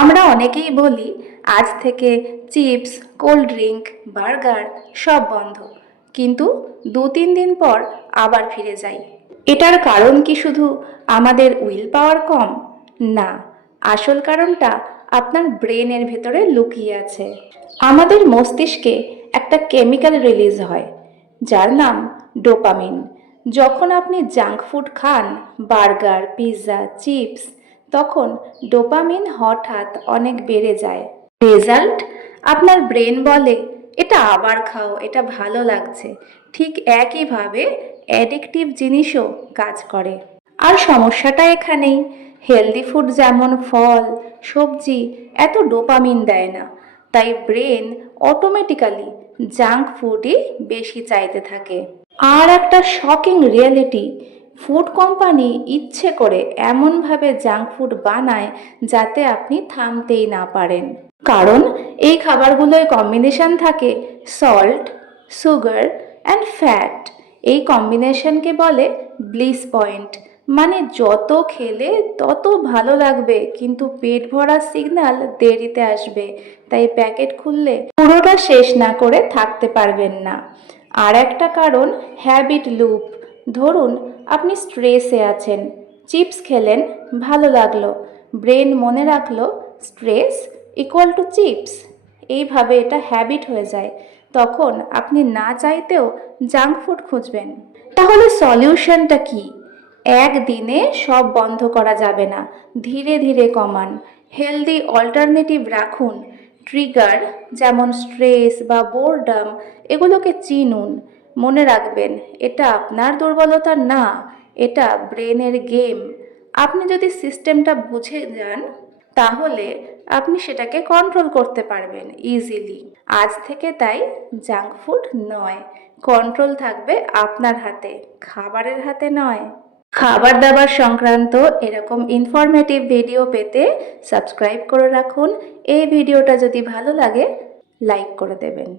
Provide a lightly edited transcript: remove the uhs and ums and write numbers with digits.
আমরা অনেকেই বলি আজ থেকে চিপস, কোল্ড ড্রিঙ্ক, বার্গার সব বন্ধ, কিন্তু 2-3 দিন পর আবার ফিরে যাই। এটার কারণ কি শুধু আমাদের উইল পাওয়ার কম? না, আসল কারণটা আপনার ব্রেনের ভেতরে লুকিয়ে আছে। আমাদের মস্তিষ্কে একটা কেমিক্যাল রিলিজ হয় যার নাম ডোপামিন। যখন আপনি জাঙ্ক ফুড খান, বার্গার, পিৎজা, চিপস, তখন ডোপামিন হঠাৎ অনেক বেড়ে যায়। রেজাল্ট, আপনার ব্রেন বলে এটা আবার খাও, এটা ভালো লাগছে। ঠিক একইভাবে অ্যাডিকটিভ জিনিসও কাজ করে। আর সমস্যাটা এখানেই, হেলদি ফুড যেমন ফল, সবজি এত ডোপামিন দেয় না, তাই ব্রেন অটোমেটিক্যালি জাঙ্ক ফুডই বেশি চাইতে থাকে। আর একটা শকিং রিয়েলিটি, ফুড কোম্পানি ইচ্ছে করে এমনভাবে জাঙ্ক ফুড বানায় যাতে আপনি থামতেই না পারেন। কারণ এই খাবারগুলোয় কম্বিনেশন থাকে সল্ট, সুগার অ্যান্ড ফ্যাট। এই কম্বিনেশনকে বলে ব্লিস পয়েন্ট, মানে যত খেলে তত ভালো লাগবে, কিন্তু পেট ভরার সিগন্যাল দেরিতে আসবে। তাই প্যাকেট খুললে পুরোটা শেষ না করে থাকতে পারবেন না। আর একটা কারণ হ্যাবিট লুপ। ধরুন আপনি স্ট্রেসে আছেন, চিপস খেলেন, ভালো লাগলো, ব্রেন মনে রাখলো স্ট্রেস ইকুয়াল টু চিপস। এইভাবে এটা হ্যাবিট হয়ে যায়। তখন আপনি না চাইতেও জাঙ্ক ফুড খুঁজবেন। তাহলে সলিউশনটা কি? একদিনে সব বন্ধ করা যাবে না, ধীরে ধীরে কমান। হেলদি অল্টারনেটিভ রাখুন। ট্রিগার যেমন স্ট্রেস বা বোরডাম, এগুলোকে চিনুন। মনে রাখবেন এটা আপনার দুর্বলতা না, এটা ব্রেনের গেম। আপনি যদি সিস্টেমটা বুঝে যান তাহলে আপনি সেটাকে কন্ট্রোল করতে পারবেন ইজিলি। আজ থেকে তাই জাঙ্ক ফুড নয়, কন্ট্রোল থাকবে আপনার হাতে, খাবারের হাতে নয়। খাবার দাবার সংক্রান্ত এরকম ইনফরমেটিভ ভিডিও পেতে সাবস্ক্রাইব করে রাখুন। এই ভিডিওটা যদি ভালো লাগে লাইক করে দেবেন।